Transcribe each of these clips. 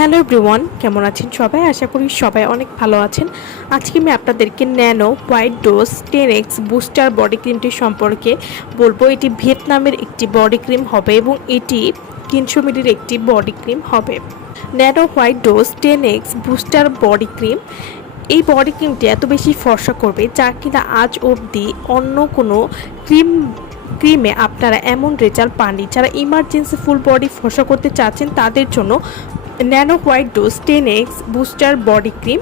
Hello everyone, কেমন আছেন সবাই? আশা করি সবাই অনেক ভালো আছেন। আজকে আমি আপনাদেরকে nano white dose ten X booster body ক্রিমটি সম্পর্কে বলব। এটি ভিয়েতনামের একটি বডি ক্রিম হবে এবং এটি তিনশো মিলির একটি বডি ক্রিম হবে। Nano white dose ten X booster body cream. এই বডি ক্রিমটি এত বেশি ফর্সা করবে যা কিনা আজ অবধি অন্য কোনো ক্রিম, ক্রিমে আপনারা এমন রেজাল্ট পাননি। যারা ইমার্জেন্সি ফুল বডি ফর্সা করতে চাচ্ছেন তাদের জন্য nano white dose ten X booster body cream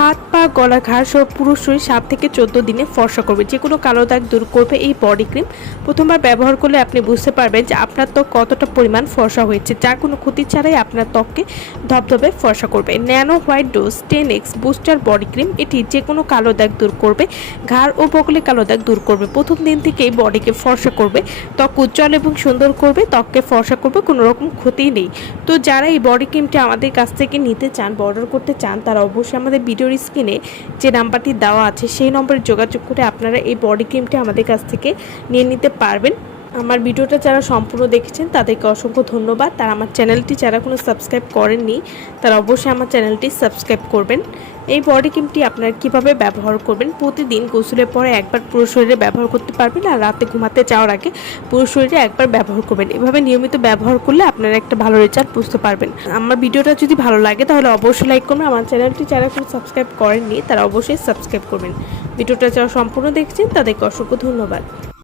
হাত, পা, গলা ঘাড় সহ পুরো শরীর সাত থেকে চোদ্দ দিনে ফর্সা করবে। যে কোনো কালো দাগ দূর করবে এই বডি ক্রিম প্রথমবার ব্যবহার করলে আপনি বুঝতে পারবেন যে আপনার ত্বক কতটা পরিমাণ ফর্সা হয়েছে। যা কোনো ক্ষতি ছাড়াই আপনার ত্বককে ধবধবে, ফর্সা করবে। Nano white dose, ten X, booster body cream এটি যে কোনো কালো দাগ দূর করবে, ঘাড় ও বগলে কালো দাগ দূর করবে। প্রথম দিন থেকেই বডিকে ফর্সা করবে। ত্বক উজ্জ্বল এবং সুন্দর করবে, ত্বককে ফর্সা করবে, কোনো রকম ক্ষতি নেই। তো যারা এই বডি ক্রিমটি আমাদের কাছ থেকে নিতে চান অর্ডার করতে চান, তারা অবশ্যই আমাদের ভিডিওর স্ক্রিনে যে নাম্বারটি দেওয়া আছে, সেই নম্বরে যোগাযোগ করে আপনারা এই বডি ক্রিমটি আমাদের কাছ থেকে নিয়ে নিতে পারবেন। আমার ভিডিওটা যারা সম্পূর্ণ দেখেছেন, তাদেরকে অসংখ্য ধন্যবাদ। তারা আমার চ্যানেলটি যারা কোনো সাবস্ক্রাইব করেননি, তারা অবশ্যই আমার চ্যানেলটি সাবস্ক্রাইব করবেন। এই বডি ক্রিমটি আপনারা কীভাবে ব্যবহার করবেন? প্রতিদিন গোসলের পরে একবার পুরো শরীরে ব্যবহার করতে পারবেন আর রাতে ঘুমাতে যাওয়ার আগে পুরো শরীরে একবার ব্যবহার করবেন। এভাবে নিয়মিত ব্যবহার করলে আপনারা একটা ভালো রেজাল্ট বুঝতে পারবেন। আমার ভিডিওটা যদি ভালো লাগে, তাহলে অবশ্যই লাইক করবেন। আমার চ্যানেলটি যারা কোনো সাবস্ক্রাইব করেননি, তারা অবশ্যই সাবস্ক্রাইব করবেন। ভিডিওটা যারা সম্পূর্ণ দেখছেন, তাদেরকে অসংখ্য ধন্যবাদ।